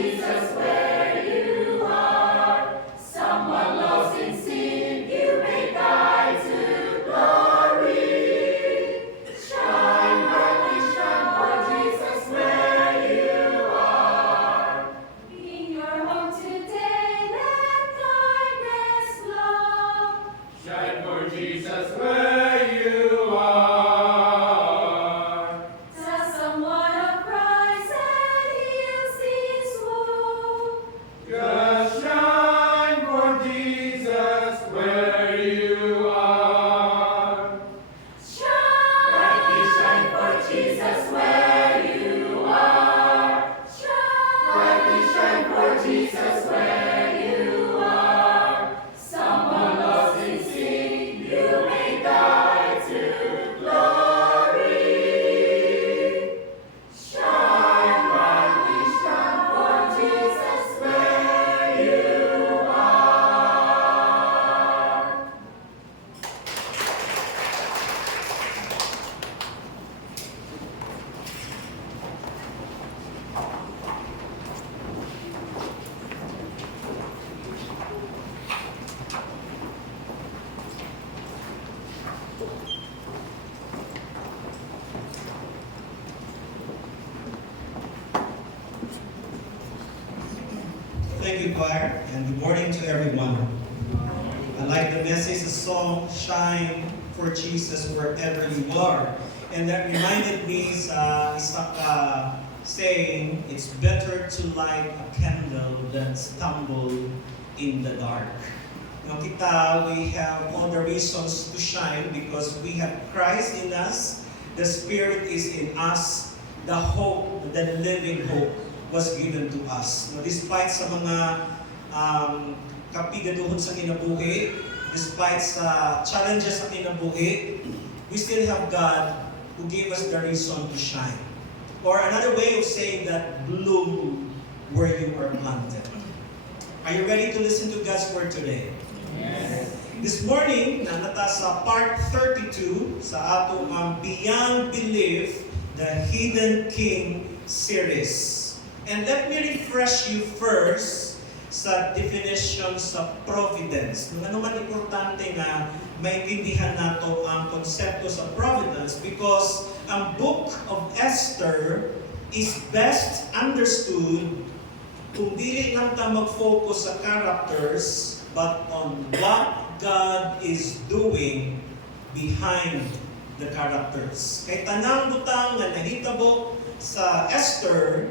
Jesus, where you are. Someone lost in sin, you may guide to glory. Shine brightly, shine for Jesus, where you are. In your home today, let kindness flow. Shine for Jesus where you are. Tell someone of Christ and he'll cease woe. Just shine for Jesus where you are. Shine, brightly shine for Jesus where you are. Shine, brightly shine for Jesus where you are. Someone lost in sin, you may guide to glory. Shine, brightly shine for Jesus where you are. Thank you, choir, and good morning to everyone. I like the message, the song, Shine for Jesus Wherever You Are. And that reminded me sa isa saying, it's better to light a candle than stumble in the dark. Kita, we have all the reasons to shine because we have Christ in us, the Spirit is in us, the hope, the living hope was given to us. Despite sa mga kapigaduhon sa kinabuhi, despite sa challenges sa kinabuhi, we still have God who gave us the reason to shine. Or another way of saying that, bloom where you are planted. Are you ready to listen to God's Word today? Yes. This morning, nata sa part 32 sa atong Beyond Belief, the Hidden King series. And let me refresh you first sa definition sa providence. Ano man importante na maintindihan nato ang konsepto sa providence because ang book of Esther is best understood kung dili lang ta mag-focus sa characters but on what God is doing behind the characters. Kay tanang butang nga nahitabo sa Esther,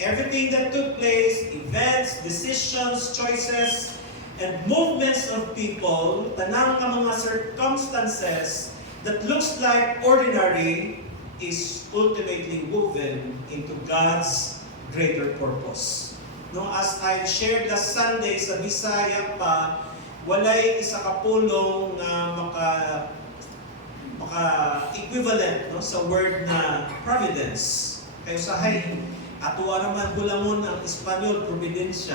everything that took place, events, decisions, choices, and movements of people, tanang nga mga circumstances that looks like ordinary is ultimately woven into God's greater purpose. No, as I shared last Sunday sa Bisaya pa, walay isa ka pulong na maka-equivalent no, sa word na providence. Kaya usahay, atuwa naman hulamon ang Espanyol, providensya.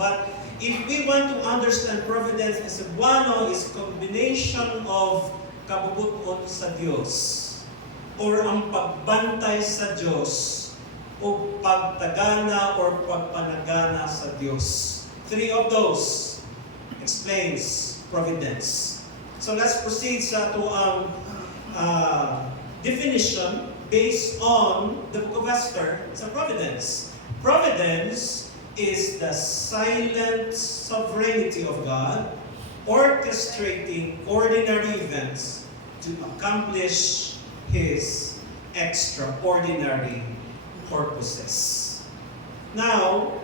But if we want to understand providence as Cebuano, is combination of kabubuton sa Diyos or ang pagbantay sa Diyos o pagtagana or pagpanagana sa Diyos. Three of those explains providence. So let's proceed sa ito ang definition based on the book of Esther sa providence. Providence is the silent sovereignty of God orchestrating ordinary events to accomplish His extraordinary purposes. Now,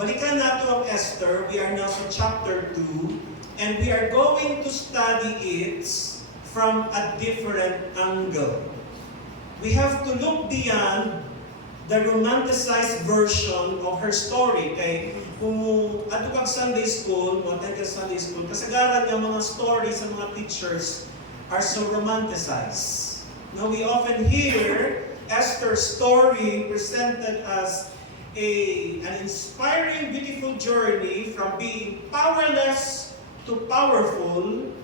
balikan nato ang Esther. We are now sa chapter 2 and we are going to study it from a different angle. We have to look beyond the romanticized version of her story. Kay kung ato kag Sunday school, attend ka Sunday school, kasagaran ng mga stories sa mga teachers are so romanticized. Now, we often hear Esther's story presented as an inspiring, beautiful journey from being powerless to powerful,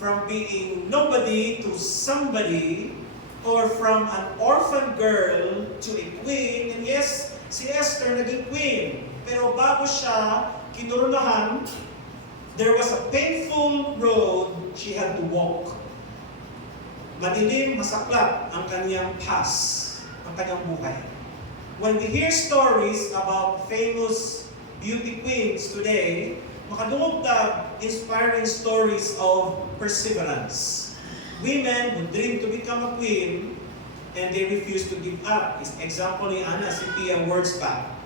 from being nobody to somebody, or from an orphan girl to a queen. And yes, si Esther naging queen. Pero bago siya kinurunahan, there was a painful road she had to walk. Madilim, masaklap ang kanyang past, ang kanyang buhay. When we hear stories about famous beauty queens today, makadungog inspiring stories of perseverance. Women who dream to become a queen and they refuse to give up. Example ni Ana, si Pia Wurtzbach,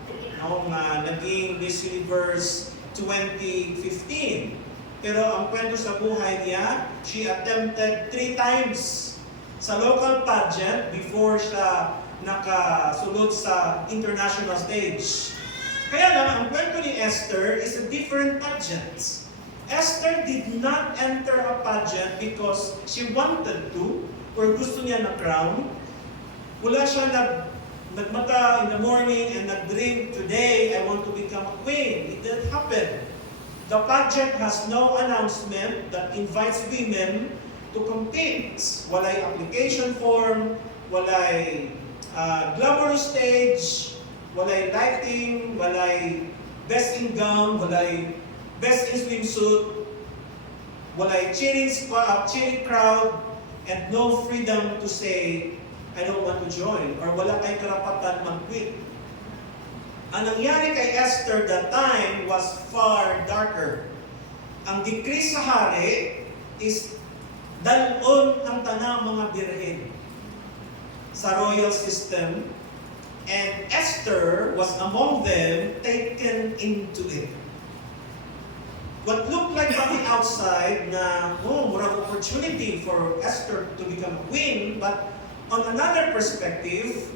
noong naging Miss Universe 2015. Pero ang kwento sa buhay niya, she attempted 3 times sa local pageant before siya nakasulod sa international stage. Kaya lang, ang kwento ni Esther is a different pageant. Esther did not enter a pageant because she wanted to or gusto niya na crown. Wala siya nagmata in the morning and nag-dream, today I want to become a queen. It didn't happen. The pageant has no announcement that invites women to compete. Walay application form, walay glamorous stage, walay lighting, walay best in gown, walay best in swimsuit, walay cheering crowd, and no freedom to say, I don't want to join, or wala kay karapatan mag-quit. Ang nangyari kay Esther that time was far darker. Ang decree sa hari is dalon ang tanang mga birhen sa royal system, and Esther was among them taken into it. What looked like from the outside na, murang opportunity for Esther to become a queen, but on another perspective,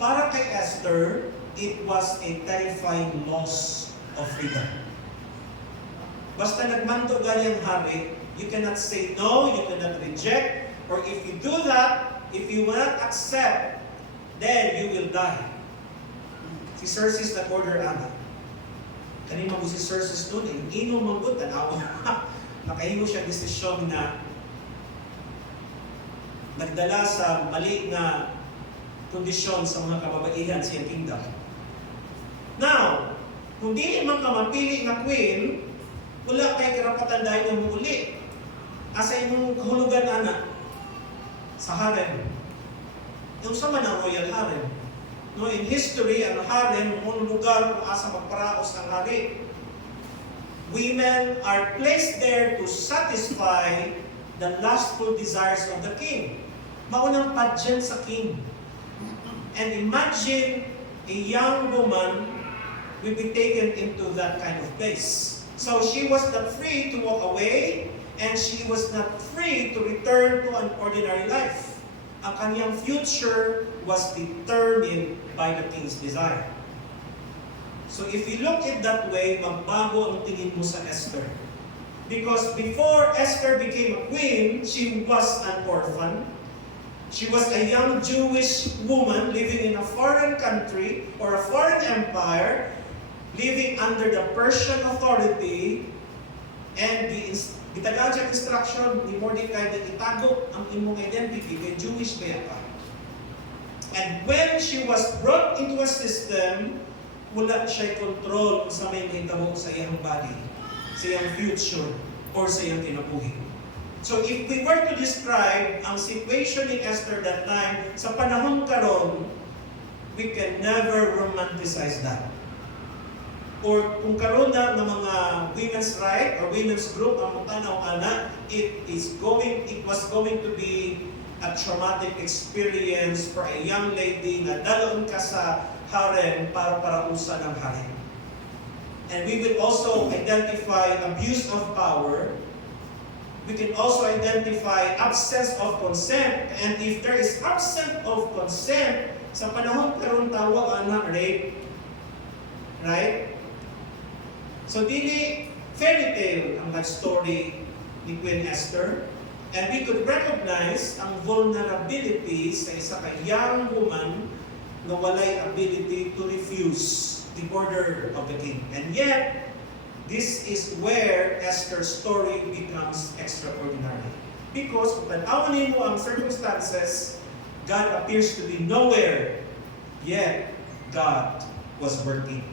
para kay Esther, it was a terrifying loss of freedom. Basta nagmando ganyang hari, you cannot say no, you cannot reject, or if you do that, if you will not accept, then you will die. Si Xerxes nag-order ana. Kanina mo si Xerxes noon, inom manggut, tanaw. Nakahimo siya desisyon na nagdala sa mali na kondisyon sa mga kababaihan sa iyang kingdom. Now, kung di man ka mapili na queen, wala kay karapatan dahil ng muli. Asa imong kahulugan ana sa harem. Yung sa man ang royal harem. No, in history, ang harem, ang lugar kung asa magparaos ang hari. Women are placed there to satisfy the lustful desires of the king. Maunang pageant sa king. And imagine a young woman will be taken into that kind of place. So she was not free to walk away, and she was not free to return to an ordinary life. Ang kanyang future was determined by the king's desire. So if you look at that way, magbago ang tingin mo sa Esther. Because before Esther became a queen, she was an orphan. She was a young Jewish woman living in a foreign country or a foreign empire, living under the Persian authority, and gitagaan siya instruction ni Mordecai na itago ang imong identity kay Jewish kaya ka. And when she was brought into a system, wala siya control sa may mahitabo sa iyang body, sa iyang future, or sa iyang kinabuhi. So if we were to describe ang situation ni Esther that time, sa panahon karon, we can never romanticize that. Or kung karon na ng mga women's right or women's group ang tanaw ana, it was going to be a traumatic experience for a young lady na dalon ka sa harem para parausan ng harem. And we will also identify abuse of power. We can also identify absence of consent. And if there is absence of consent, sa panahon karon tawag ana rape. Right? So dili fairy tale ang story ni Queen Esther. And we could recognize ang vulnerability sa isa ka young woman na walay ability to refuse the order of the king. And yet, this is where Esther's story becomes extraordinary. Because kung tanawanin mo ang circumstances, God appears to be nowhere, yet God was working.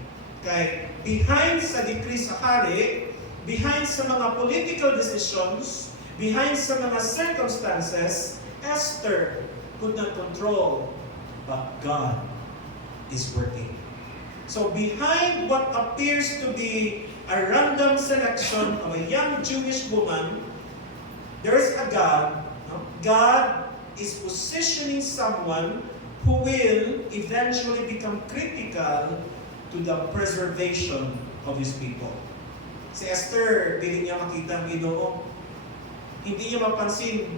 Kay behind sa decree sa hari, behind sa mga political decisions, behind sa mga circumstances, Esther could not control, but God is working. So behind what appears to be a random selection of a young Jewish woman, there is a God. No? God is positioning someone who will eventually become critical to the preservation of His people. Si Esther, hindi niya makita ang Ginoo. Hindi niya mapansin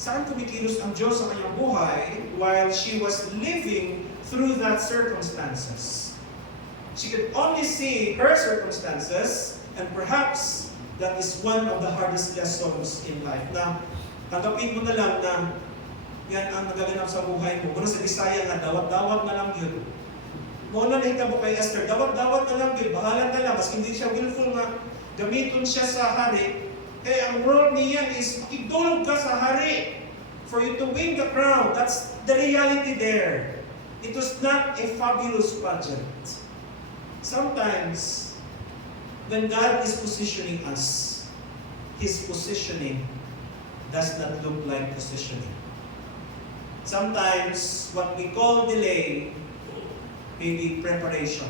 saan kumikilos ang Diyos sa kanyang buhay while she was living through that circumstances. She could only see her circumstances, and perhaps that is one of the hardest lessons in life. Na tanggapin mo na lang na yan ang nagaganap sa buhay mo. Kung sa Bisaya nga, dawat-dawat na lang yun. Muna nahitabo kay Esther, dawat-dawat na lang yun, bahala na lang, mas hindi siya willful nga gamiton siya sa hari. Kaya ang role niya is makidulog ka sa hari for you to win the crown. That's the reality there. It was not a fabulous pageant. Sometimes, when God is positioning us, His positioning does not look like positioning. Sometimes, what we call delay may be preparation.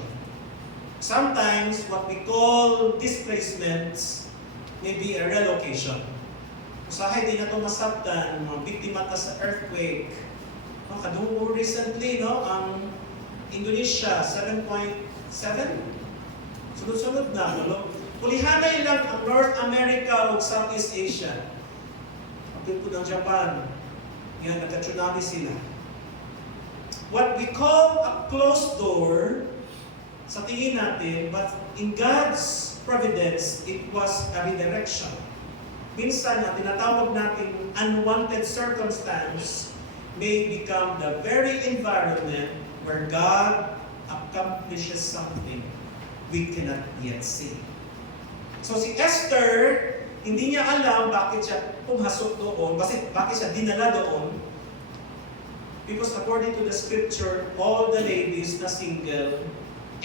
Sometimes, what we call displacements may be a relocation. Usahay din na ito masabtan, mga biktima ta sa earthquake. Kadungo recently, no, ang Indonesia, 7.7. Sunod-sunod na. No? Pulihanay lang ang North America o Southeast Asia. Pagkin po ng Japan, yan, nagka-tsunami sila. What we call a closed door, sa tingin natin, but in God's providence, it was a redirection. Minsan, na tinatawag natin unwanted circumstance may become the very environment where God accomplishes something we cannot yet see. So si Esther, hindi niya alam bakit siya pumasok doon, bakit siya dinala doon. Because according to the scripture, all the ladies na single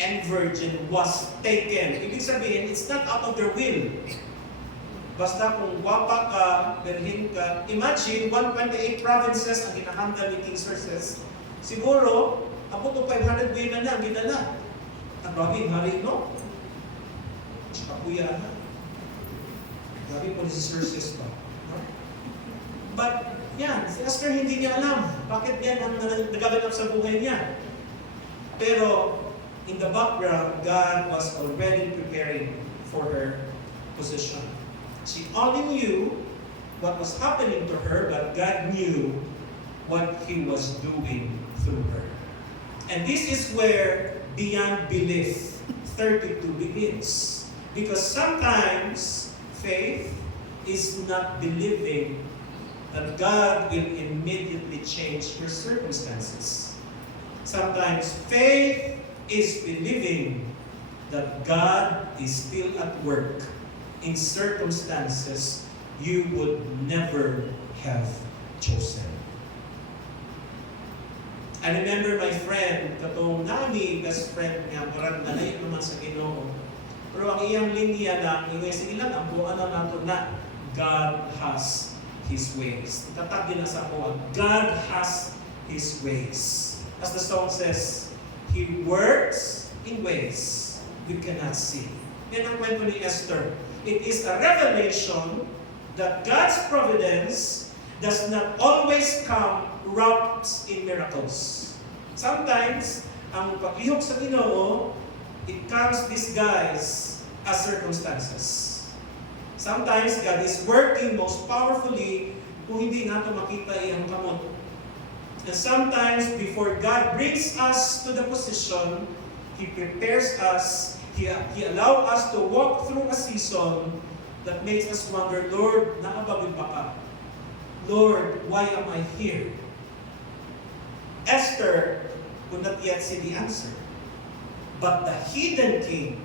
and virgin was taken. Ibig sabihin, it's not out of their will. Basta kung wapa ka, berhin ka, imagine 128 provinces ang hinahandle ni King Xerxes. Siguro, abot o 500 women na ang ginala. Ang grabe, hari, no? Kapuya na. Grabe po si Xerxes pa. No? But, yan, si Esther hindi niya alam bakit yan ang nagaganap sa buhay niya. Pero, in the background, God was already preparing for her position. She only knew what was happening to her, but God knew what He was doing through her. And this is where Beyond Belief 32 begins. Because sometimes faith is not believing that God will immediately change your circumstances. Sometimes faith is believing that God is still at work in circumstances you would never have chosen. I remember my friend, katong nami, best friend niya, parang nalayo naman sa Ginoo. Pero ang iyang linya lang, sige lang, ang buwan na nato na, God has His ways. Tatag din na sa ako, God has His ways. As the song says, He works in ways we cannot see. Yan ang kwento ni Esther. It is a revelation that God's providence does not always come wrapped in miracles. Sometimes, ang paglihok sa Ginoo, it comes disguised as circumstances. Sometimes, God is working most powerfully kung hindi nato makita iyang kamot. And sometimes, before God brings us to the position, He prepares us, He allows us to walk through a season that makes us wonder, Lord, nakabagod ba ka? Lord, why am I here? Esther could not yet see the answer. But the hidden king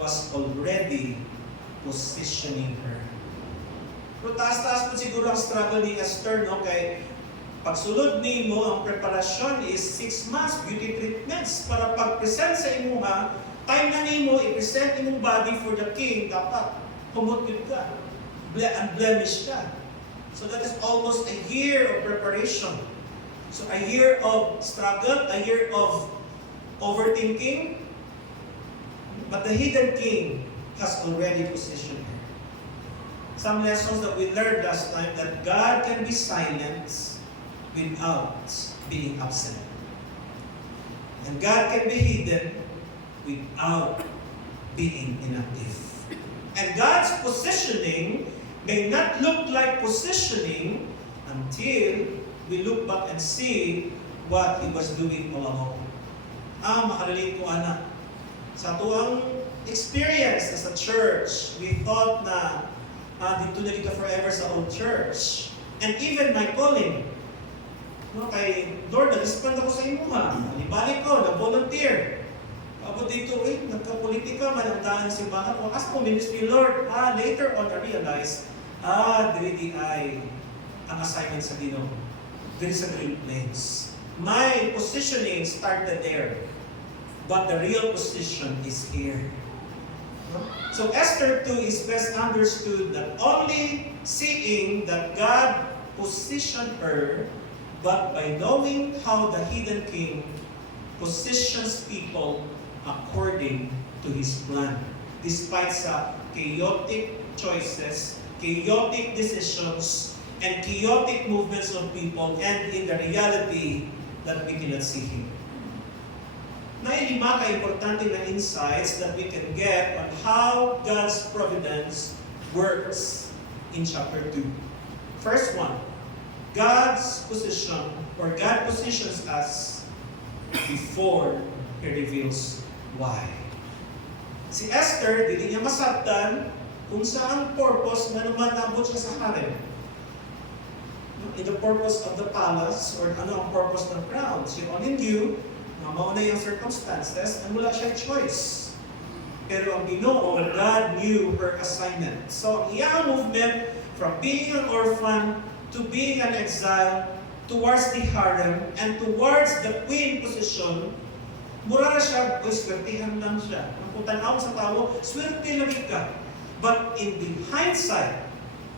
was already positioning her. Pero taas-taas po siguro ang struggle ni Esther, no? Kay pagsulod ni mo, ang preparasyon is 6 months beauty treatments para pag-present sa imuha time na nimo i-present imong body for the king, dapat pumutud ka. Unblemished ka. So that is almost a year of preparation. So a year of struggle, a year of overthinking. But the hidden king has already positioned her. Some lessons that we learned last time, that God can be silent without being absent. And God can be hidden without being inactive. And God's positioning may not look like positioning until we look back and see what He was doing all along. Makarelate ko, anak. Sa tuwang experience as a church, we thought na dito na kita forever sa old church. And even my calling, no, kay Lord, nag-respond ako sa imo ha. Alibalik ko, nag-volunteer. Kapag dito, nagka-politika, managdaan si Bakat ko. As po, ministry, Lord, later on I realized, dili ay ang assignment sa Ginoo. Dili sa great place. My positioning started there. But the real position is here. So Esther 2 is best understood that only seeing that God positioned her, but by knowing how the hidden king positions people according to his plan. Despite sa chaotic choices, chaotic decisions, and chaotic movements of people, and in the reality that we cannot see Him. Lima ka-importante na insights that we can get on how God's providence works in chapter 2. First one, God's position, or God positions us before He reveals why. Si Esther, hindi niya masabtan kung saan purpose na naman nabot siya sa harem. In the purpose of the palace, or ano ang purpose ng crown. She only knew na mauna yung circumstances and wala siyang choice. Pero ang Ginoo, God knew her assignment. So ang iyang movement from being an orphan to being an exile towards the harem and towards the queen position, mura na siya, swertihan lang siya. Kung tanaw sa tao, swerte lang ka. But in the hindsight,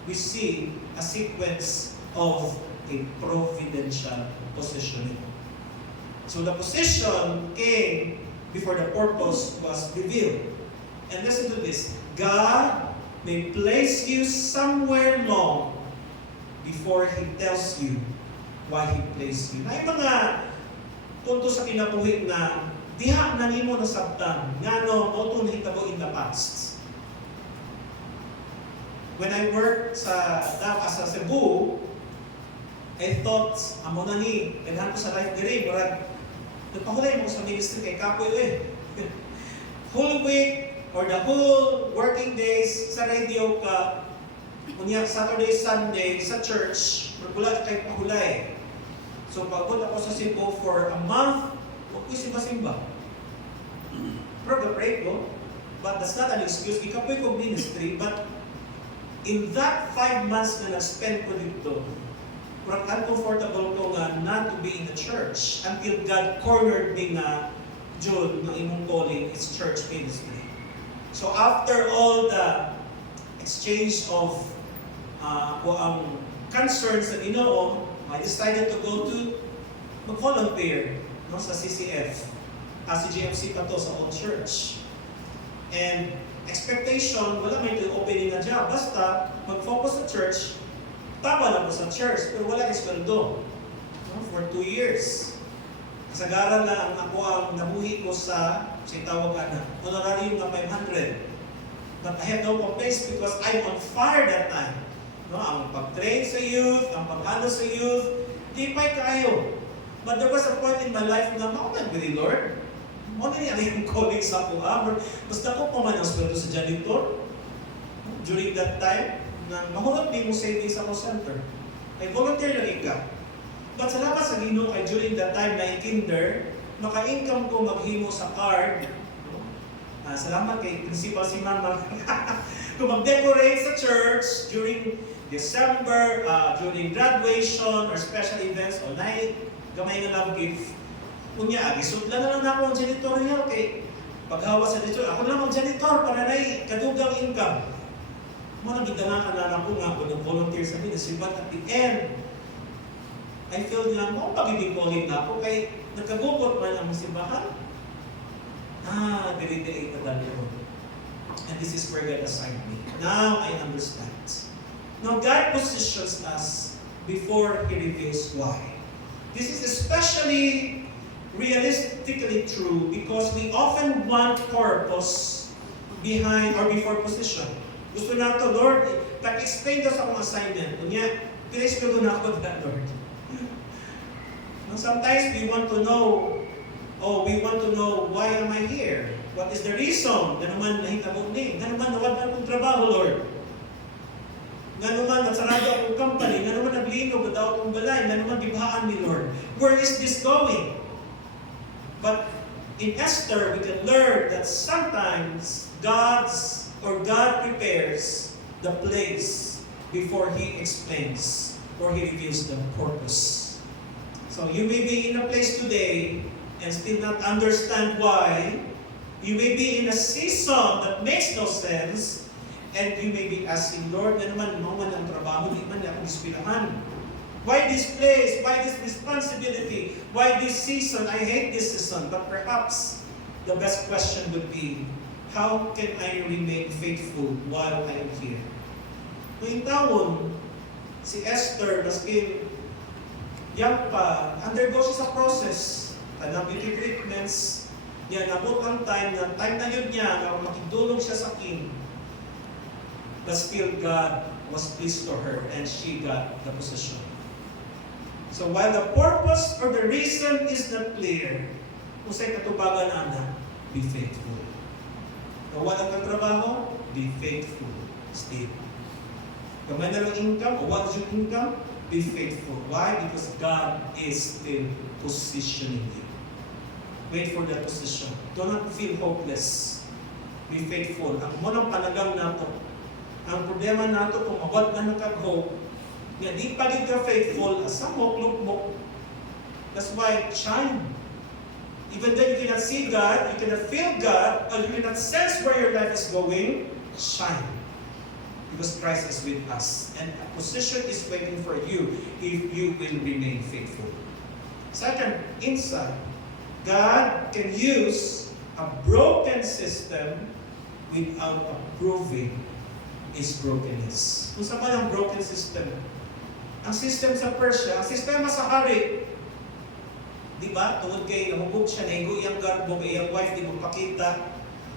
we see a sequence of a providential positioning. So the position came before the purpose was revealed. And listen to this. God may place you somewhere long before He tells you why He placed you. May mga punto sa kinabuhi na diha na nimo nasabtan nga no mo to nahitabo in the past. When I worked sa Cebu, I thought, amo na ni, kailangan ko sa life dire, murag, nagpahulay mo sa ministry kay Kapoy whole week, or the whole working days sa radio ka, kunya Saturday, Sunday, sa church, magbulat kay pahulay. So pagod ako sa Cebu for a month, huwag ko simba-simba. Pero pray ko, but that's not an excuse. Ikapoy ko ministry, but in that 5 months na nag-spend ko dito, parang uncomfortable ko nga not to be in the church until God cornered me na, June, ang imong calling is church ministry. So after all the exchange of concerns na Ginoo, I decided to go to mag-volunteer sa CCF. Si GMC pa to sa old church. And expectation, wala may opening na job. Basta mag-focus sa church, tama lang po sa church, pero wala iskweldo. For 2 years. Kasagaran lang ako ang nabuhi ko sa tawag na, honorarium na 500. But I have no complaints because I'm on fire that time. Ang pag-train sa youth, ang pag-handle sa youth, di pa'y kayo. But there was a point in my life na maunag with the Lord. Muna niya yung calling sa ako. Basta ko pa man ang sweldo sa janitor. During that time, nang mahulog din mo savings sa call center. Ay volunteer lang ka. But salamat sa Ginoo kay during that time na kinder, maka-income ko maghimo sa card. Salamat kay principal si Mama. Kung mag-decorate sa church during December, during graduation or special events o night, gamay na love gift. Kunya, gisudlan na lang ako ang janitorial kay paghawa sa dito, ako lang mag-janitor para na kadugang income. Mga gidangan na ko nga, kung volunteer sa ministry, but at the end, I feel lang, pagibig-ulit na ako, kay nagkagubot man ang simbahan. Dili-dili ka dali. And this is where God assigned me. Now I understand. Now God positions us before He reveals why. This is especially realistically true because we often want purpose behind or before position. Gusto nato, Lord, explain daw sa akong assignment. Kunya, please ko na ako that, Lord. Sometimes we want to know, why am I here? What is the reason? Nga naman nahitabo ni. Nga naman nawalan akong trabaho, Lord. Nga naman nagsarado akong company. Nga naman naglinog na daw akong balay. Nga naman gibahaan ni Lord. Where is this going? But in Esther, we can learn that sometimes God prepares the place before He explains or He reveals the purpose. So you may be in a place today and still not understand why. You may be in a season that makes no sense, and you may be asking, Lord, na naman, mga ang trabaho, di man akong ispirahan. Why this place? Why this responsibility? Why this season? I hate this season. But perhaps the best question would be, how can I remain faithful while I am here? Noong taon, si Esther, maskin, yang pa, undergo siya sa process. Tanang beauty treatments, niya nabot ang time na yun niya, na makidulong siya sa king. But still, God was pleased to her and she got the position. So while the purpose or the reason is not clear, kung sa'y katubagan na, be faithful. Nawalan kang trabaho, be faithful still. Kamay na lang income, o what is your income? Be faithful. Why? Because God is still positioning you. Wait for that position. Do not feel hopeless. Be faithful. Ang munang panagam nato. Ang problema nato kung mawad na nakag-hope, nga di pa rin ka faithful, asa mo. That's why shine. Even though you cannot see God, you cannot feel God, or you cannot sense where your life is going, shine. Because Christ is with us. And a position is waiting for you if you will remain faithful. Second, insight. God can use a broken system without approving its brokenness. Kung saan man ang broken system? Ang system sa Persia, ang sistema sa hari. Di ba? Tungod kay nahubog siya, naigo iyang garbo, kay iyang wife, di magpakita.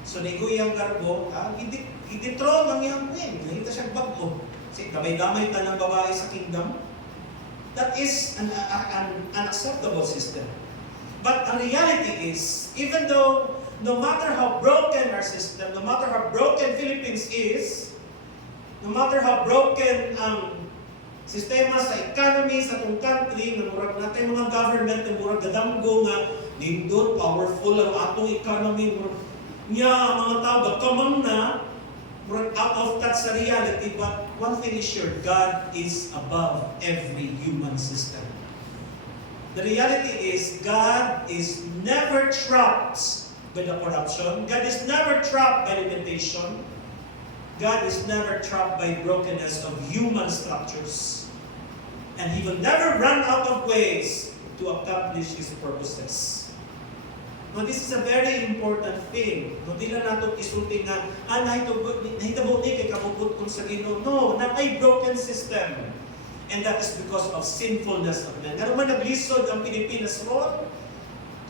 So naigo iyang garbo, i-dethrone ang iyang queen. Nakita siya bago. Kasi damay-damay ta ng babae sa kingdom. That is an unacceptable system. But the reality is, even though no matter how broken our system, no matter how broken Philippines is, no matter how broken ang sistema sa economy, sa itong country, na murag natin mga government, na murag gadamgo nga, nindot, powerful ang atong economy, murag niya, mga tao, kamang na, murag out of touch sa reality, but one thing is sure, God is above every human system. The reality is, God is never trapped by the corruption. God is never trapped by limitation. God is never trapped by brokenness of human structures. And He will never run out of ways to accomplish His purposes. Now, this is a very important thing. No, di lang natin isulti nga, nahitabo ni kay kabubot kung sa Ginoo. No, not a broken system. And that is because of sinfulness of men. Nga naman naglisod ang Pilipinas ron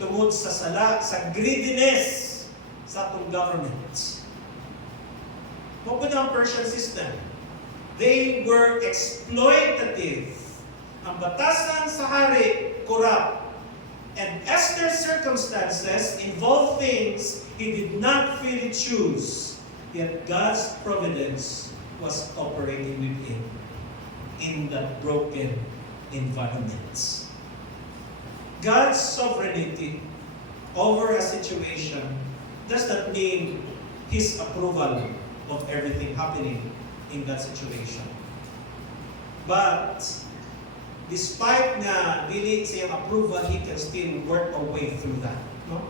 tungod sa sala, sa greediness sa atong government. What ang Persian system? They were exploitative. Ang batasan sa hari, corrupt. And Esther's circumstances involved things he did not freely choose. Yet God's providence was operating within in that broken environment. God's sovereignty over a situation does not mean His approval of everything happening in that situation. But despite na dili siyang approval, He can still work a way through that. No?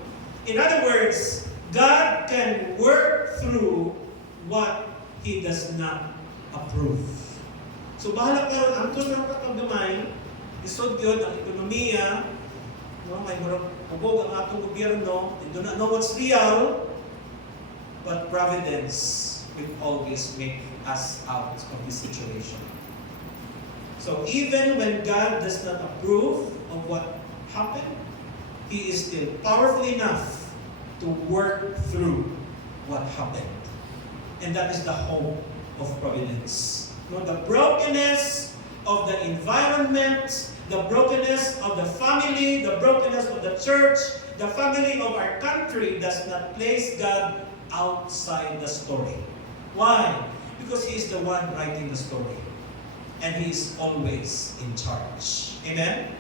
In other words, God can work through what He does not approve. So bahala karon ang tunang paggamay, isod yun ang ekonomiya, no, may marang hubog ang atong gobyerno, they do not know what's real, but providence will always make us out of this situation. So even when God does not approve of what happened, He is still powerful enough to work through what happened. And that is the hope of providence. No, the brokenness of the environment, the brokenness of the family, the brokenness of the church, the family of our country does not place God outside the story. Why? Because He is the one writing the story. And He is always in charge. Amen?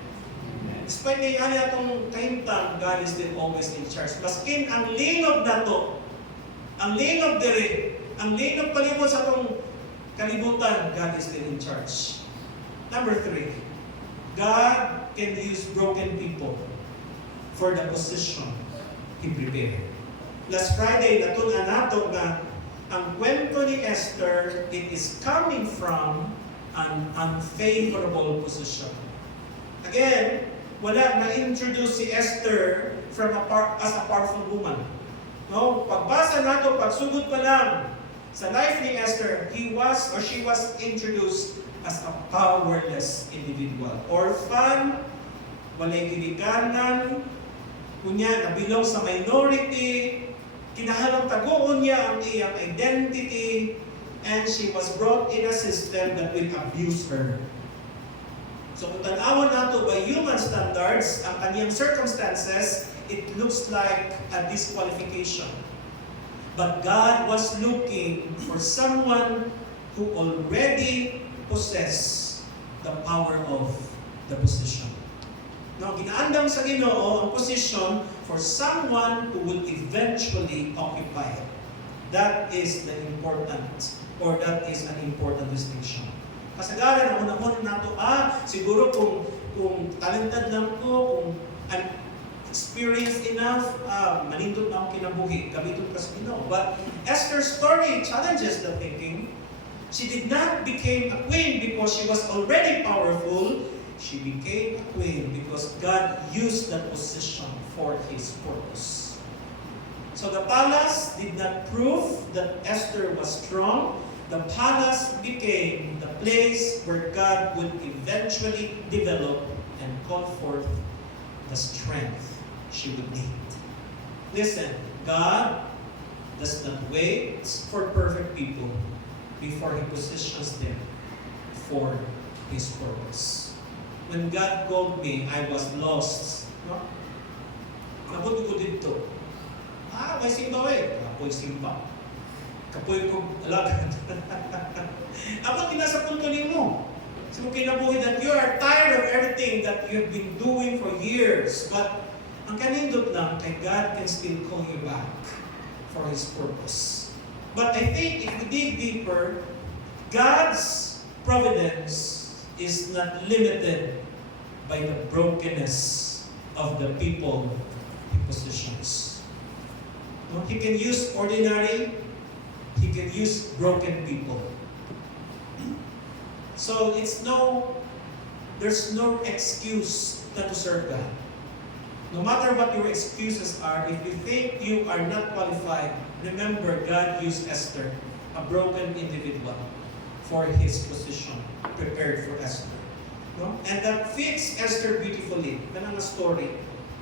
Despite ngayon itong kahintang, God is still always in charge. Maskin ang lingog na to, ang lingog diri, ang lingog palibot sa itong kalibutan, God is still in charge. Number 3, God can use broken people for the position He prepared. Last Friday, natunan nato na ang kwento ni Esther, it is coming from an unfavorable position. Again, wala na-introduce si Esther as a powerful woman. No? Pagbasa nato, pagsugod pa lang sa life ni Esther, she was introduced as a powerless individual. Orphan, walay ginikanan, kunya nabilong sa minority, kinahalang taguon niya ang iyang identity, and she was brought in a system that will abuse her. So kung tanawan nato by human standards, ang kaniyang circumstances, it looks like a disqualification. But God was looking for someone who already possessed the power of the position. Now, ginaandam sa Ginoo ang position for someone who will eventually occupy it. That is the important, or that is an important distinction. Kasagaran, ang unang nato, siguro kung talented lang ko, kung I'm experienced enough, manindot na akong kinabuhi, gabiton ka sa Ginoo. But Esther's story challenges the thinking. She did not become a queen because she was already powerful. She became a queen because God used that position for His purpose. So the palace did not prove that Esther was strong. The palace became the place where God would eventually develop and call forth the strength she would need. Listen, God does not wait for perfect people before He positions them for His purpose. When God called me, I was lost. No? Nabuto ko dito. May simba Apoy simba. Kapoy ko alagad. Abot nasa punto nimo. So kinabuhi that you are tired of everything that you've been doing for years. But ang kanindot lang, kay God can still call you back for His purpose. But I think if we dig deeper, God's providence is not limited by the brokenness of the people He positions. No? He can use ordinary, He can use broken people. So there's no excuse not to serve God. No matter what your excuses are, if you think you are not qualified, remember God used Esther, a broken individual, for His position, prepared for Esther. No? And that fits Esther beautifully. Ganang story.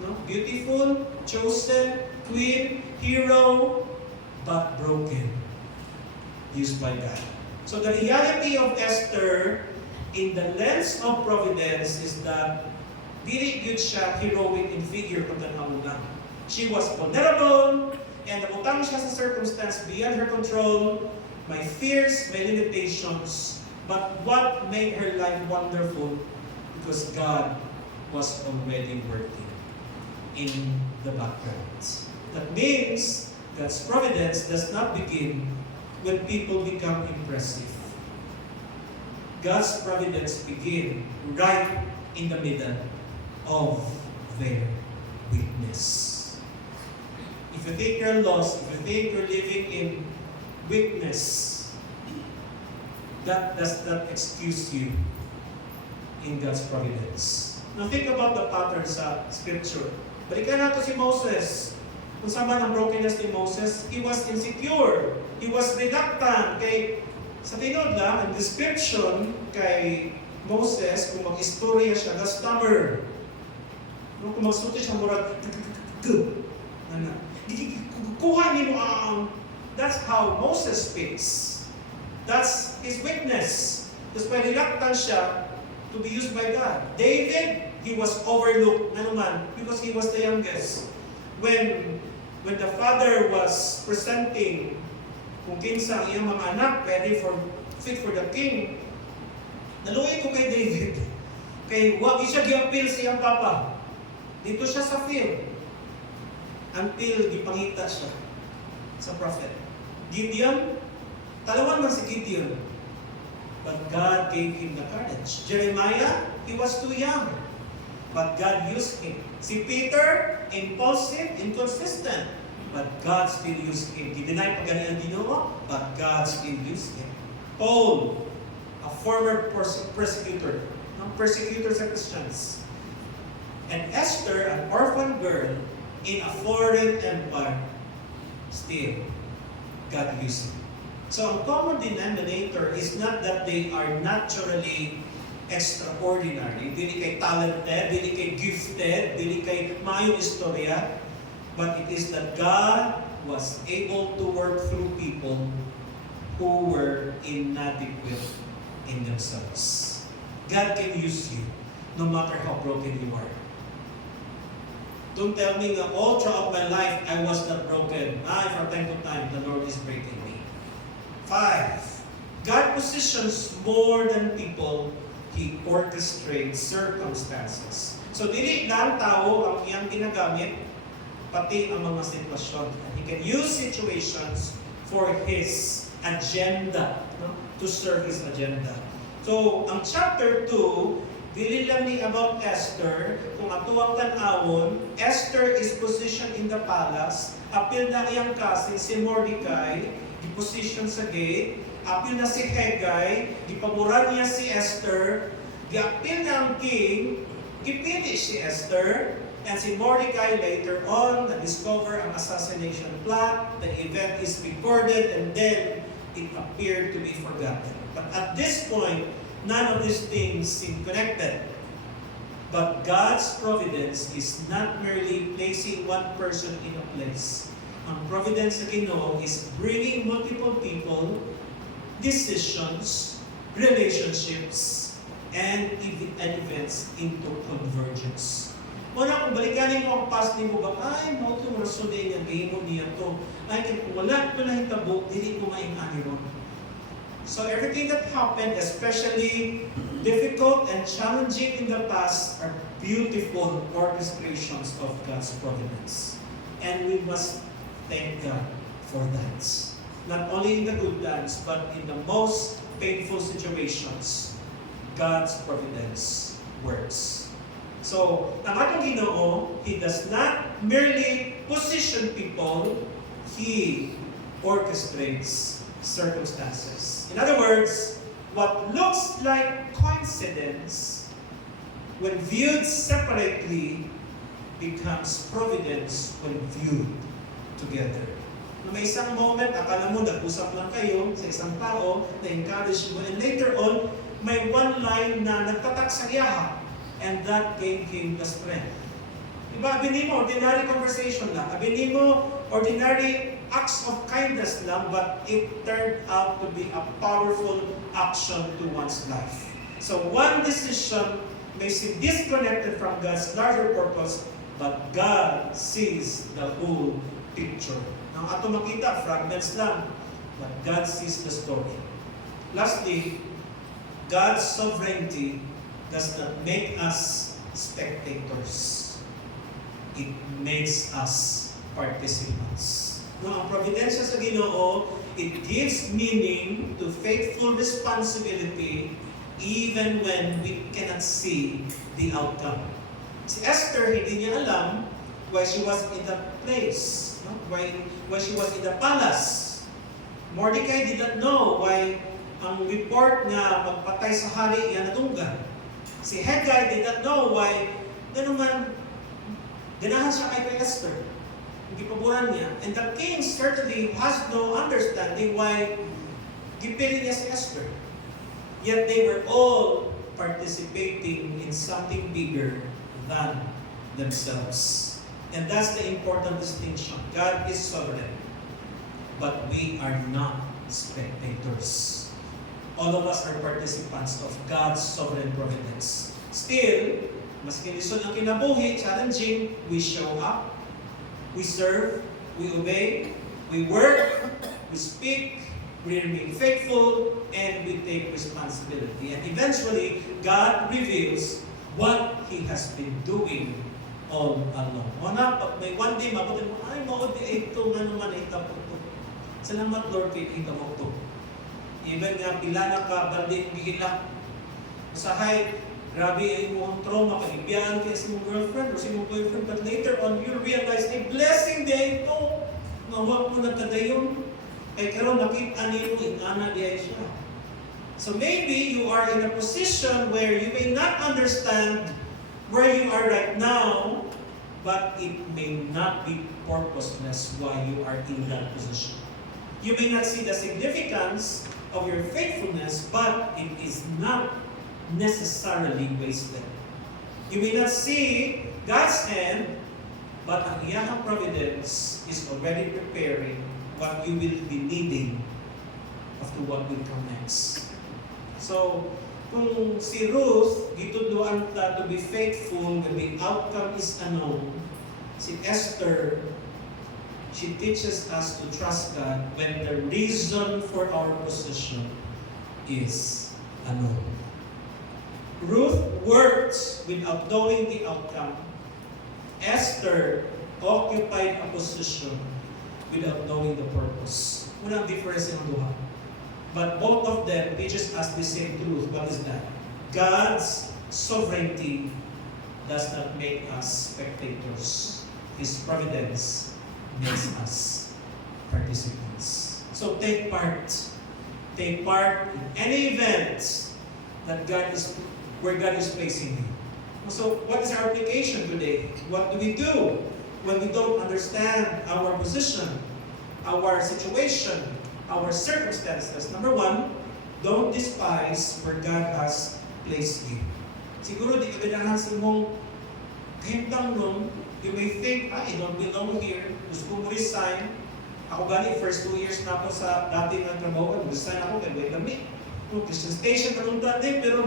No? Beautiful, chosen, queen, hero, but broken. Used by God. So the reality of Esther in the lens of providence is that dili gyud siya heroic in figure kung tanawon lang. She was vulnerable and nabutang siya sa circumstance beyond her control, may fears, may limitations, but what made her life wonderful? Because God was already working in the background. That means God's providence does not begin when people become impressive. God's providence begins right in the middle of their weakness. If you think you're lost, if you think you're living in weakness, that does not excuse you in God's providence. Now think about the pattern sa Scripture. Balikan natin si Moses. Kung saan man ang brokenness ni Moses, he was insecure. He was reluctant. Kay, sa tinod lang, ang description kay Moses, kung mag-istorya siya, na-stammer. Kung magsulti siya, murag, kuha niyo ang... That's how Moses speaks. That's his weakness. That's why reluctant siya to be used by God. David, he was overlooked, ano man, because he was the youngest. When the father was presenting kung kinsa ang iyang mga anak, fit for the king, naluwi ko kay David. Kay wag siya gi-appeal sa iyang papa. Dito siya sa field. Until gipangita siya sa prophet. Gideon, talawan man si Gideon. But God gave him the courage. Jeremiah, he was too young. But God used him. Si Peter, impulsive, inconsistent. But God still used him. Di-deny pagganian Ginoo, but God still used him. Paul, a former persecutor. Persecutor sa Christians. And Esther, an orphan girl in a foreign empire. Still, God used him. So ang common denominator is not that they are naturally extraordinary. Dili kay talented, dili kay gifted, dili kay maayong istorya. But it is that God was able to work through people who were inadequate in themselves. God can use you no matter how broken you are. Don't tell me that all throughout my life I was not broken. From time to time, the Lord is breaking me. 5. God positions more than people. He orchestrates circumstances. So, dili lang tao ang iyang ginagamit, pati ang mga sitwasyon. He can use situations for His agenda, to serve His agenda. So, ang chapter 2, dili lang ni about Esther. Kung atuang tanawon, Esther is positioned in the palace. Apil na iyang cousin, si Mordecai, di-position sa gate. Apil na si Hegai, gipamuran niya si Esther. Giapil na ang king, gipili si Esther. And si Mordecai later on, na-discover ang assassination plot. The event is recorded and then it appeared to be forgotten. But at this point, none of these things seem connected. But God's providence is not merely placing one person in a place. Ang providence sa Ginoo is bringing multiple people, decisions, relationships, and events into convergence. Muna kung balikanin mo ang past ni mo ba, ay, mo ito mo rasulay niya, gahimo niya to. Ay, kung wala ito na hitabo, dili mo maingani ron. So everything that happened, especially difficult and challenging in the past, are beautiful orchestrations of God's providence. And we must thank God for that. Not only in the good times, but in the most painful situations, God's providence works. So, ang atong Ginoo, He does not merely position people, He orchestrates circumstances. In other words, what looks like coincidence, when viewed separately, becomes providence when viewed together. Na may isang moment, akala mo nag-usap lang kayo sa isang tao, na-encourage mo, and later on, may one line na nagtatak sa iyaha, and that gave him the strength. Diba, abinin mo, ordinary conversation lang. Abinin mo, ordinary acts of kindness lang, but it turned out to be a powerful action to one's life. So one decision may seem disconnected from God's larger purpose, but God sees the whole picture. Ang ato makita, fragments lang, but God sees the story. Lastly, God's sovereignty does not make us spectators. It makes us participants. No, ang providensya sa Ginoo, it gives meaning to faithful responsibility even when we cannot see the outcome. Si Esther, hindi niya alam why she was in the place. No? Why she was in the palace. Mordecai did not know why ang report nga magpatay sa hari nga nadunggan. Si Hegai did not know why naman ganahan siya kay Esther. Hindi paboran niya. And the king certainly has no understanding why gipilit niya si Esther. Yet they were all participating in something bigger than themselves. And that's the important distinction. God is sovereign, but we are not spectators. All of us are participants of God's sovereign providence. Still, maski lisod ang kinabuhi, challenging, we show up, we serve, we obey, we work, we speak, we remain faithful, and we take responsibility. And eventually, God reveals what He has been doing all along. Una, pag may one day, mabutin mo, ay, maudi ito, nga naman, ito po. Salamat, Lord, kay ito mo ito. Even nga, pila na ka, balde, gihilak. Usahay, grabe ay mo trauma, kalibiyan kaya sa mong girlfriend or sa mong boyfriend, but later on, you realize, ay, blessing day ito. Nawag mo na kadayon. Ay, karon nakita niyo, inana diya siya. So maybe you are in a position where you may not understand where you are right now, but it may not be purposeless why you are in that position. You may not see the significance of your faithfulness, but it is not necessarily wasted. You may not see God's hand, but ang iyang providence is already preparing what you will be needing after what will come next. So, kung si Ruth, gitudluan ta to be faithful when the outcome is unknown, si Esther, she teaches us to trust God when the reason for our position is unknown. Ruth worked without knowing the outcome. Esther occupied a position without knowing the purpose. Unang difference ng duha. But both of them teaches us the same truth. What is that? God's sovereignty does not make us spectators. His providence makes us participants. So take part. Take part in any event that where God is placing you. So what is our application today? What do we do when we don't understand our position, our situation, our circumstances? Number one, don't despise where God has placed you. Siguro di ka ganahan sa mong kahintang nun, you may think, I don't belong here. Gusto ko resign. Ako gani, first 2 years na ako sa dating ng trabaho. Resign ako kaya may lami. Christian station kanong dati, pero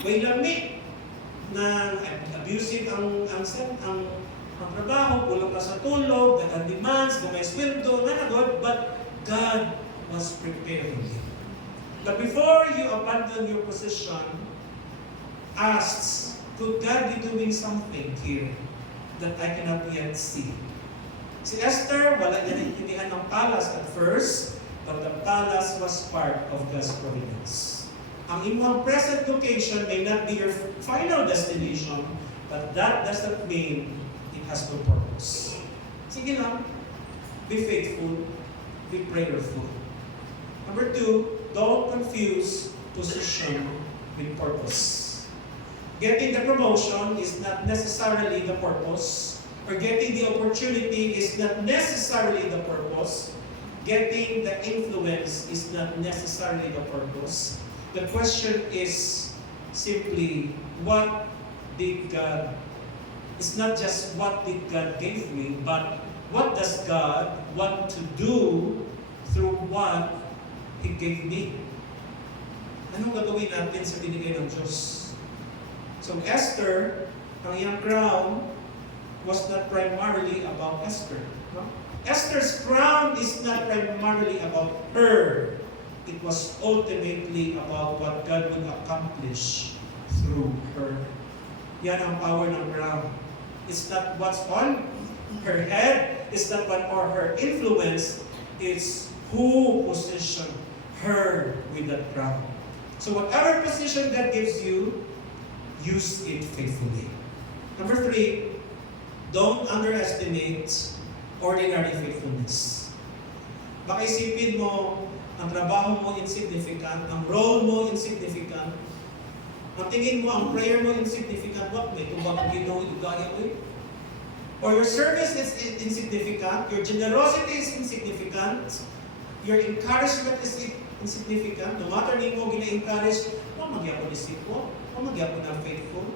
may lami na abusive ang trabaho, pulong ka sa tulog, dagang demands, may sweldo, nanagod, but God was preparing you. But before you abandon your position, ask, could God be doing something here that I cannot yet see? Si Esther, wala niya naintindihan ng palace at first, but the palace was part of God's providence. Ang imong present location may not be your final destination, but that doesn't mean it has no purpose. Sige lang, be faithful, be prayerful. Number 2, don't confuse position with purpose. Getting the promotion is not necessarily the purpose, or getting the opportunity is not necessarily the purpose. Getting the influence is not necessarily the purpose. The question is simply, what did God, it's not just what did God give me, but what does God want to do through what He gave me? Anong gagawin natin sa binigay ng Diyos? So Esther, ang iyang crown was not primarily about Esther. No? Esther's crown is not primarily about her. It was ultimately about what God would accomplish through her. Yan ang power ng crown. It's not what's on her head. It's not what or her influence. It's who positioned her with that crown. So whatever position God gives you, use it faithfully. Number 3, don't underestimate ordinary faithfulness. Baka isipin mo, ang trabaho mo insignificant, ang role mo insignificant, ang tingin mo, ang prayer mo insignificant, what may tubang ang Ginoo idugaya mo eh? Or your service is insignificant, your generosity is insignificant, your encouragement is insignificant, no matter ni mo gina-encourage, magyapon disipo, magyapon na faithful.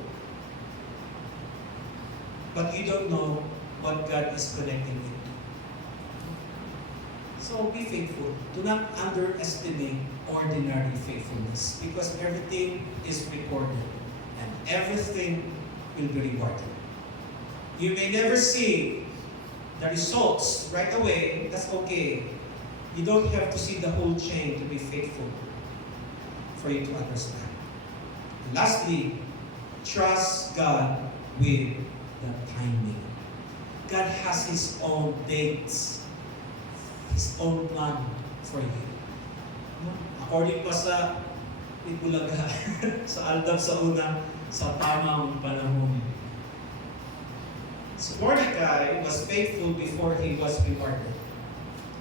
But you don't know what God is connecting you to. So be faithful. Do not underestimate ordinary faithfulness because everything is recorded and everything will be rewarded. You may never see the results right away. That's okay. You don't have to see the whole chain to be faithful for you to understand. And lastly, trust God with the timing. God has His own dates, His own plan for you. According pa sa Itbulaga, sa Aldab sa una, sa tamang panahon. So Mordecai was faithful before he was rewarded.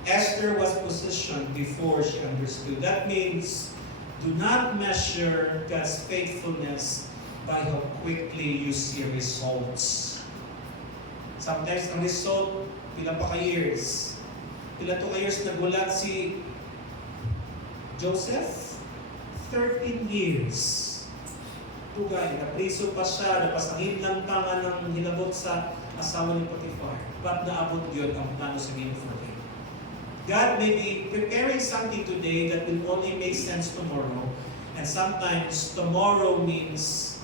Esther was positioned before she understood. That means, do not measure God's faithfulness by how quickly you see results. Sometimes ang result, pila pa ka years. Pila to ka years nagulat si Joseph? 13 years. Tugay, napriso pa siya, napasangin ng tanga ng hilabot sa asawa ni Potiphar. But naabot yun ang plano sa Ginoo for him. God may be preparing something today that will only make sense tomorrow. And sometimes tomorrow means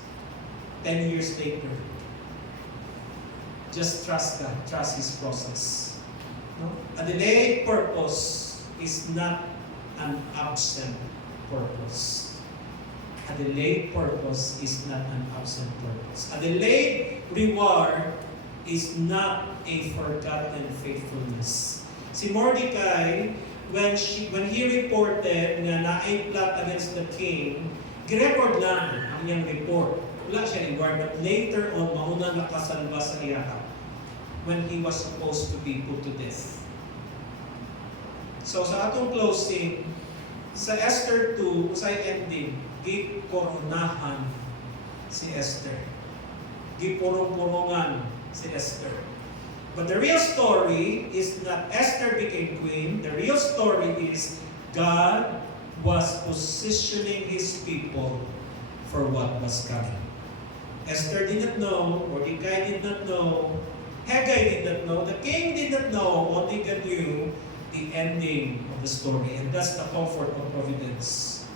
10 years later. Just trust God. Trust His process. No? A delayed purpose is not an absent purpose. A delayed purpose is not an absent purpose. A delayed reward is not a forgotten faithfulness. Si Mordecai, when he reported na naay plot against the king, girecord lang ang iyang report. Wala siya reward, but later on, mauna nakasalba sa Iraq when he was supposed to be put to death. So sa atong closing, sa Esther 2, sa ending, gikoronahan si Esther. Gipurong-purungan si Esther. But the real story is not Esther became queen. The real story is God was positioning His people for what was coming. Esther did not know, Mordecai did not know, Haggai did not know, the king did not know, only God knew the ending of the story. And that's the comfort of providence.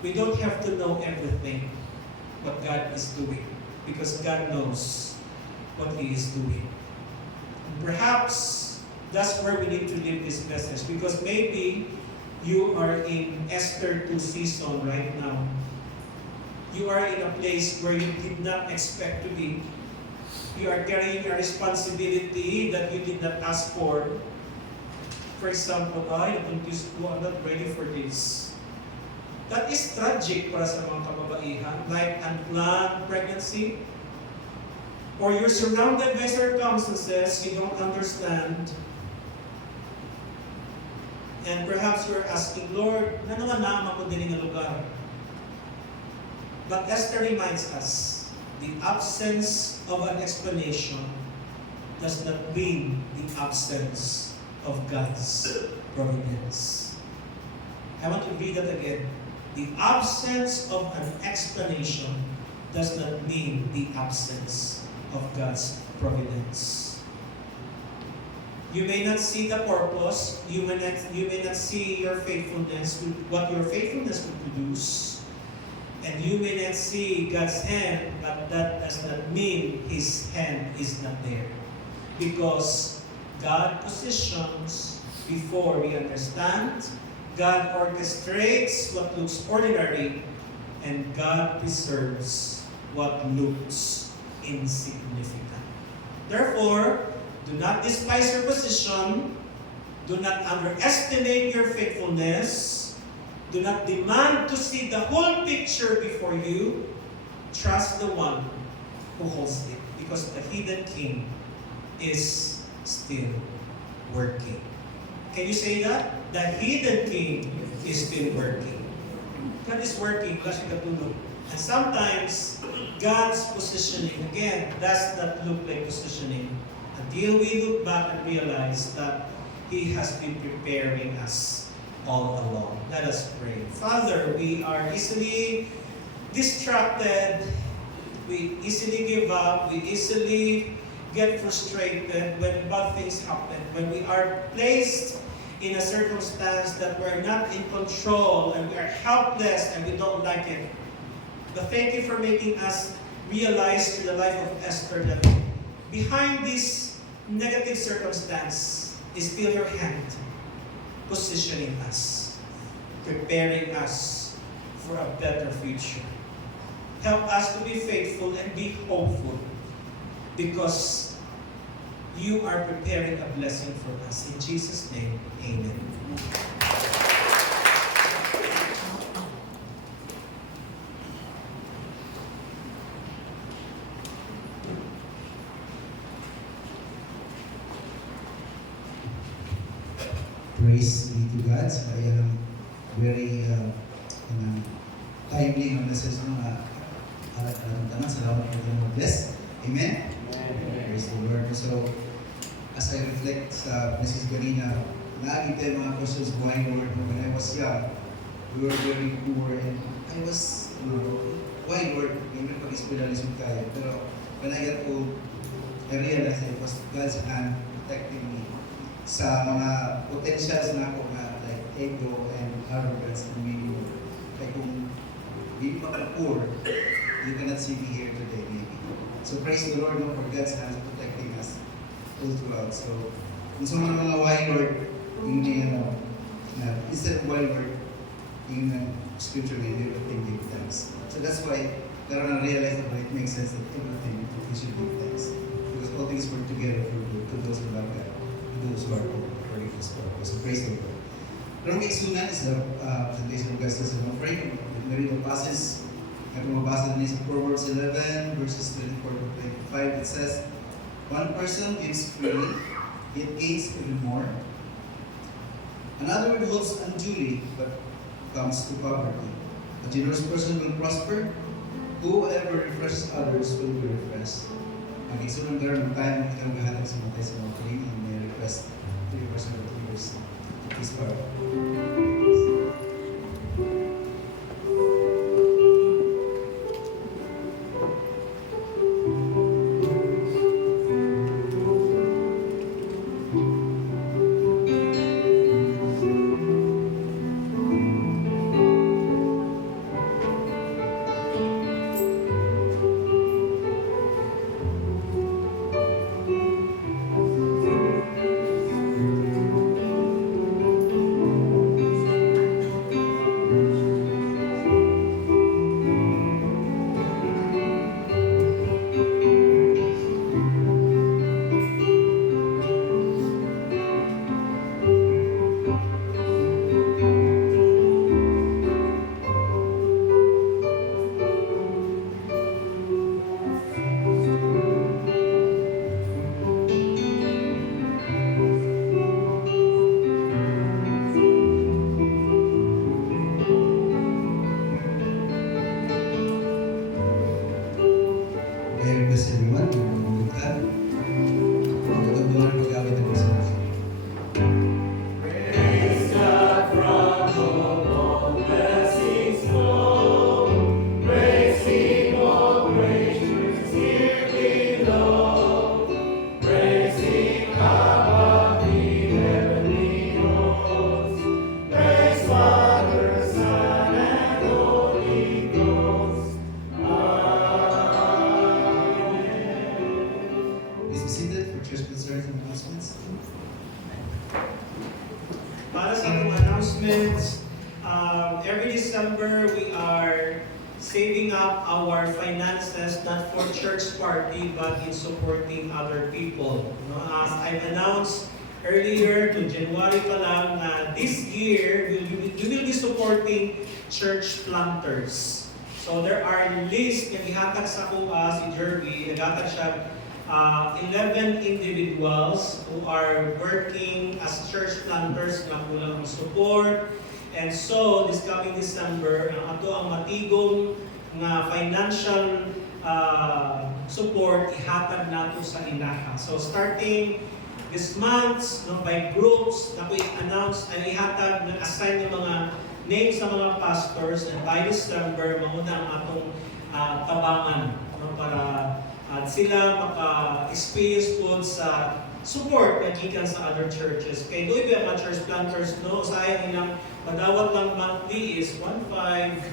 We don't have to know everything what God is doing because God knows what He is doing. Perhaps that's where we need to leave this message because maybe you are in Esther 2 season right now. You are in a place where you did not expect to be. You are carrying a responsibility that you did not ask for. For example, I'm not ready for this. That is tragic para sa mga kababaihan, like unplanned pregnancy. Or you're surrounded by circumstances you don't understand. And perhaps you're asking, Lord, ano nga naman ko din ng lugar? But Esther reminds us, the absence of an explanation does not mean the absence of God's providence. I want to read that again. The absence of an explanation does not mean the absence of God's providence. You may not see the purpose, you may not see your faithfulness, what your faithfulness will produce, and you may not see God's hand, but that does not mean His hand is not there. Because God positions before we understand, God orchestrates what looks ordinary, and God preserves what looks insignificant. Therefore, do not despise your position. Do not underestimate your faithfulness. Do not demand to see the whole picture before you. Trust the one who holds it, because the hidden king is still working. Can you say that? The hidden king is still working. God is working, wala siyang katulog. And sometimes, God's positioning, again, does not look like positioning until we look back and realize that He has been preparing us all along. Let us pray. Father, we are easily distracted. We easily give up. We easily get frustrated when bad things happen. When we are placed in a circumstance that we're not in control and we are helpless and we don't like it. But thank you for making us realize through the life of Esther that behind this negative circumstance is still your hand positioning us, preparing us for a better future. Help us to be faithful and be hopeful because you are preparing a blessing for us. In Jesus' name, amen. Praise be to God. So I am very timely na message ng tanan. Salamat po ng bless. Amen? Praise the Lord. So, as I reflect sa message kanina, naagin tayo mga questions buhay Lord. When I was young, we were very poor and I was, why Lord? Ngayon pag-spiritualism tayo. Pero when I got old, I realized it was God's hand protecting me sa mga potentials na ako na like ego and arrogance and maybe like kung hindi pa ka poor, you cannot see me here today maybe. So praise the Lord for God's hands protecting us all throughout. So kung sa mga why Lord, yung na instead of why Lord, yung scripture na everything give thanks. So that's why karoon na realize that it makes sense that everything we should give thanks. Because all things work together for good to those who love God. Those who are according to His purpose. So praise the Lord. Pero may isunan is the presentation of God's lesson. I'm afraid na rin ang passes na kumabasa din sa Proverbs 11 verses 24 to 25. It says, one person gives freely, yet gains even more. Another withholds unduly, but comes to poverty. A generous person will prosper. Whoever refreshes others will be refreshed. Ang isunan karoon ng tayo ng itang gahatag sa mga tayo sa mga kaling ang may request 3% of the leaders. Please power. Para sa mga announcements, every December we are saving up our finances not for church party but in supporting other people. No? As I've announced earlier to January pa lang na this year we will be supporting church planters. So there are lists na ihatag sa kuha si Jerby, ihatag siya 11 individuals who are working as church planters na kulang ang support. And so, this coming December, ang ato ang matigong nga financial support ihatag nato sa ilaha. So starting this month, no, by groups, na i-announce, ay ihatag, nag-assign ng mga names sa mga pastors, and by December, mauna ang atong tabangan, no, para sila maka-experience po sa support na gikan sa other churches. Kay doon ba mga church planters, no, sayang nilang madawat lang monthly is 1,500,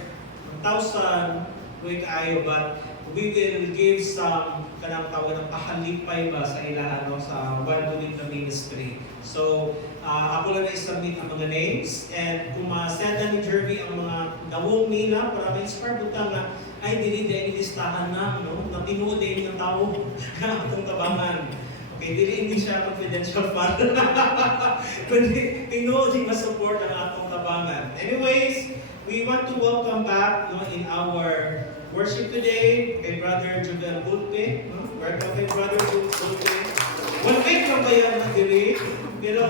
1,000, kuwi kaayo, but we will give some kanang tawag ng pahalipay ba sa ilahan, no, sa while doing the ministry. So, ako lang na-submit ang mga names, and kung ma-send na ni Jervy ang mga dawong nila para ma-inspire butang na ay dili dahil listahan na, no, na tinuod din ng tao na atong tabangan. Okay, dili hindi siya confidential fund. Kundi tinuod din ma-support ang atong tabangan. Anyways, we want to welcome back, no, in our worship today kay Brother Jovel Bulpe. No? Welcome kay Brother Bulpe. One week lang ba yan na dili? Pero,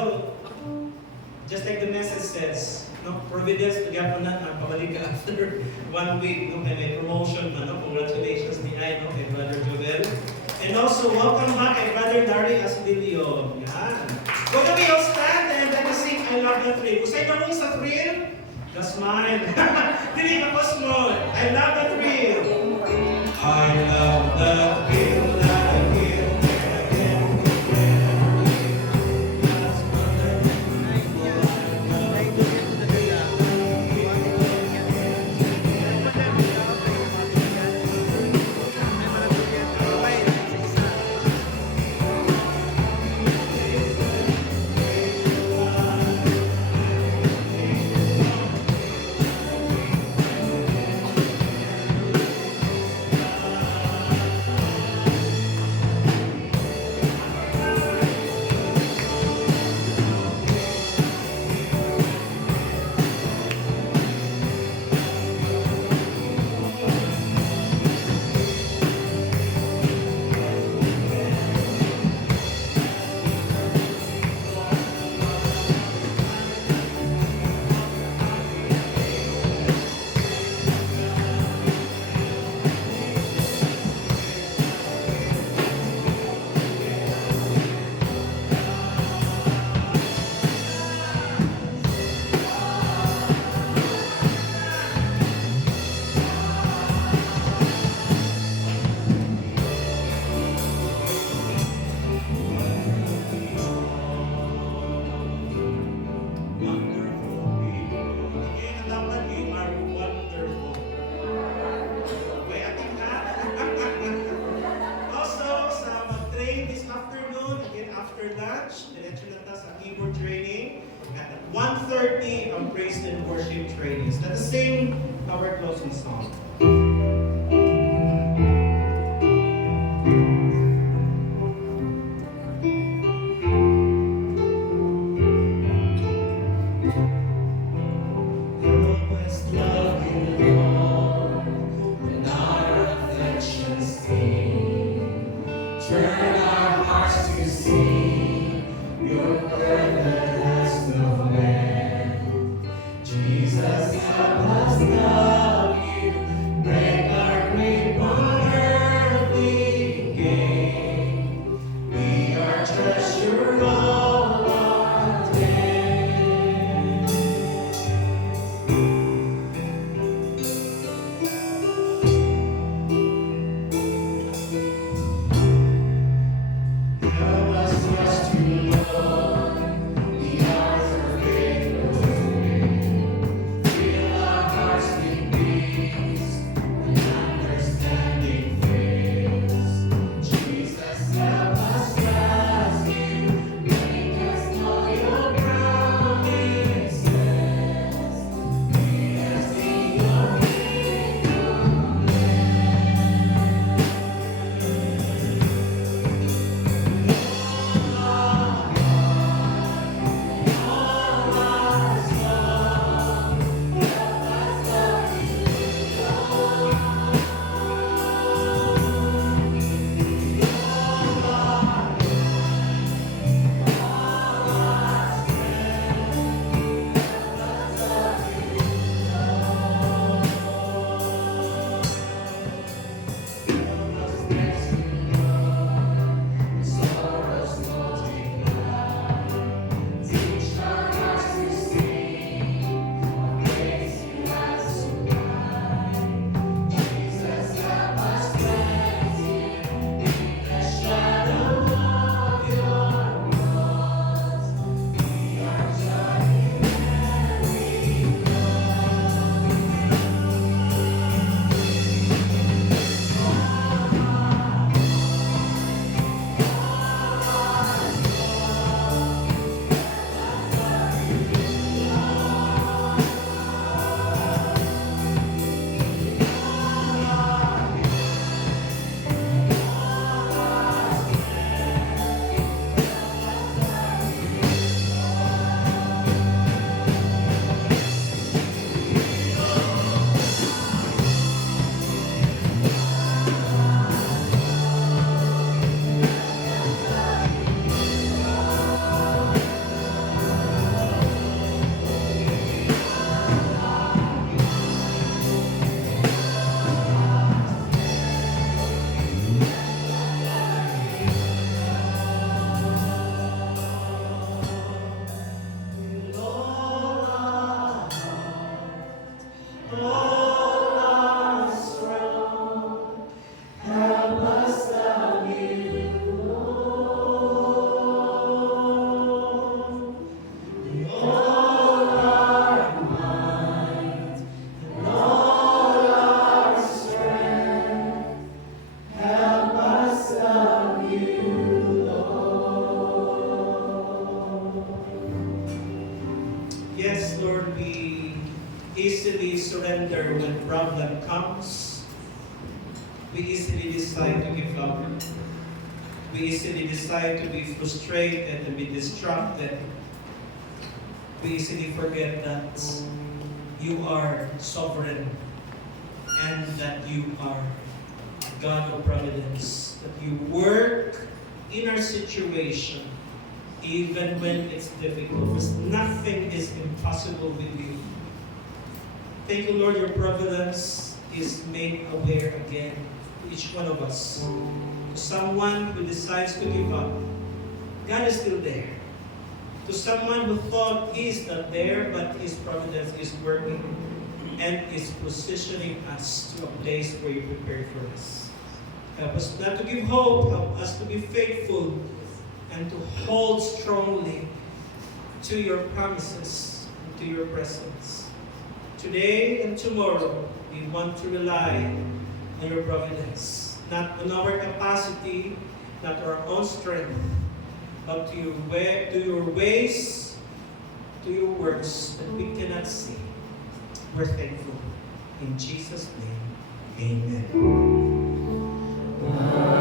just like the message says, no, providence to God na pabalik ka after 1 week. No? May promotion na, no? Congratulations ni Ay, no? Kay Brother Jovel. And also, welcome back kay Brother Larry Astilio. Yan. Both of you all stand and let us sing I Love the Thrill. Kung sa'yo na sa thrill, that's mine. Dili ka small. I love the thrill. I love the thrill that I feel when I get keyboard training. At 1:30, ang praise and worship trainings. Let us sing our closing song. all our strong. Help us love you, Lord. With all our might and all our strength, help us love you, Lord. Yes, Lord, we easily surrender when problem comes. We easily decide to give up. We easily decide to be frustrated and be distracted. We easily forget that you are sovereign and that you are God of providence, that you work in our situation even when it's difficult, because nothing is impossible with you. Thank you, Lord, your providence is made aware again to each one of us. To someone who decides to give up, God is still there. To someone who thought He is not there, but His providence is working and is positioning us to a place where you prepared for us. Help us not to give hope, help us to be faithful and to hold strongly to your promises and to your presence. Today and tomorrow, we want to rely on your providence, not on our capacity, not our own strength, but to your ways, to your works that we cannot see. We're thankful. In Jesus' name, amen.